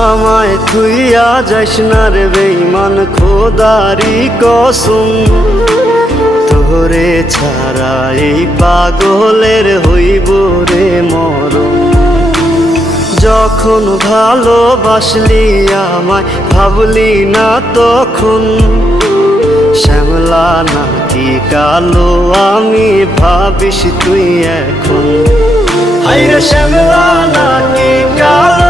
আমায় থুইয়া যাইস না রে বেইমান খোদারি কসম তোরে ছাড়া এই পাগলের হইব রে মরম যখন ভালোবাসলি আমায়, ভাবলি না তখন। শ্যামলা নাকি কালো, আমি ভাবিস তুই এখন। হাইরে শ্যামলা নাকি কালো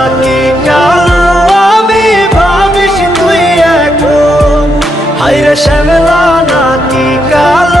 শ্যামলা নাকি কালো